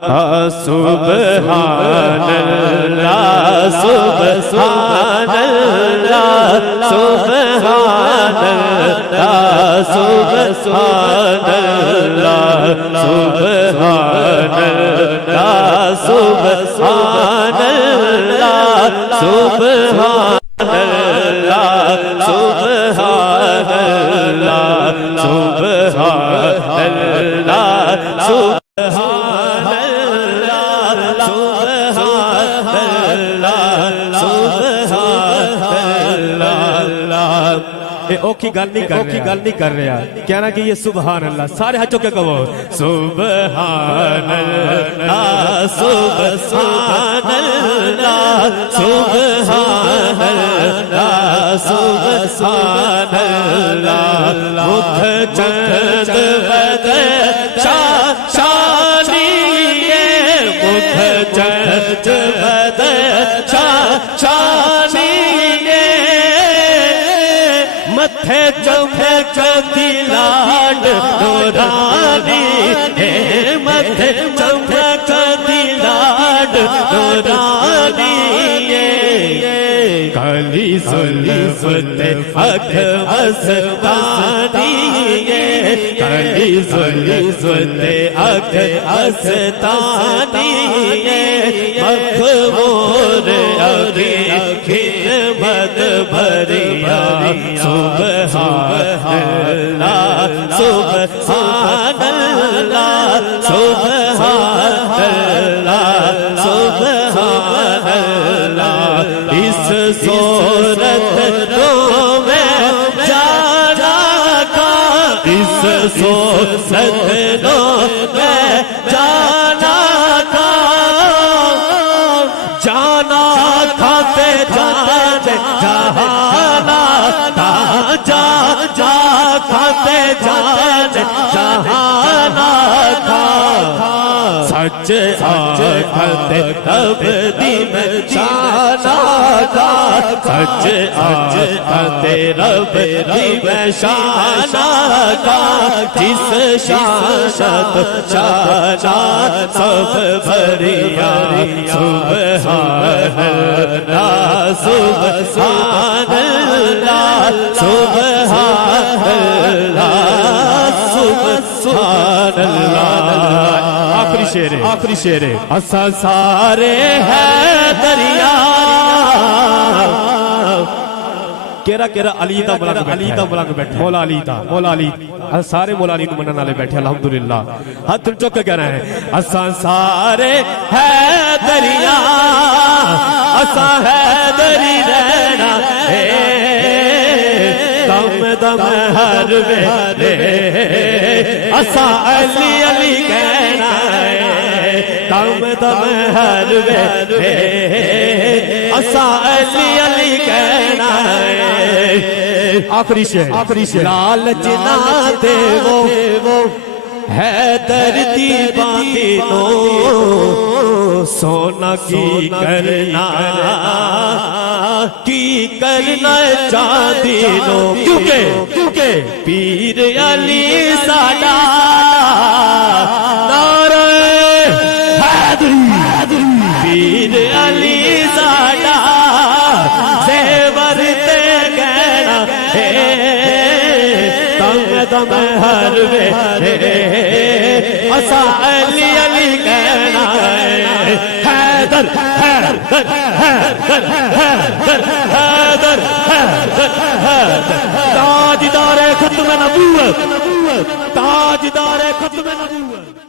سبحان اللہ سبحان اللہ سبحان اللہ سبحان اللہ سبحان اللہ سبحان اللہ سبحان اللہ سبحان اللہ سبحان اللہ اوکھی گل نہیں کر رہا کہنا کہ یہ سبحان اللہ سارے ہاتھوں کے کہو سبحان اللہ سبحان اللہ سبحان اللہ سبحان اللہ مکھ چند بدر شانی مکھ چند بدر شانی متھے چمک دلاڈ نورانی متھے چمک دلاڈ نورانی کالی زلفت اکھ مستانی کالی زلفت اکھ مستانی مخمور اگی خدمت بھریا سبحان اللہ سبحان اللہ سبحان اللہ سبحان اللہ اس صورت کو میں جانا تھا اس صورت کو میں جانا تھا جانا تھا تے جانے جہانا تھا جا کھاتے جانے جہانا تھا سچ آکھتے رب دی میں شانا تھا سچ آکھتے رب دی میں شانا تھا جس شانت شانا سب بھریا سبحان اللہ سبحان اللہ سبحان اللہ سبحان اللہ آخری شعر ہے اساں سارے ہیں دریا کیرا علی دا ملنگ بیٹھے مولا علی سارے مولا علی کو منن والے بیٹھے الحمدللہ ہاتھ چک کے کہنا ہے اساں سارے ہیں دریا اساں ہے دری رہنا دم دم ہر ویلے اساں علی کہنا ہے دم دم ہر ویلے اساں علی کہنا ہے آخری شعر لالچ نہ دے وہ ہے دردی باطنوں سونا کی کرنا چاندینوں کیونکہ پیر علی ساڈا نعرہ حیدری پیر علی ساڈا زیور تے گہنا دم ہر ویلے اساں علی کہنا ہے حیدر حیدر حیدر حیدر حیدر حیدر تاجدار ختم نبوت تاجدار ختم نبوت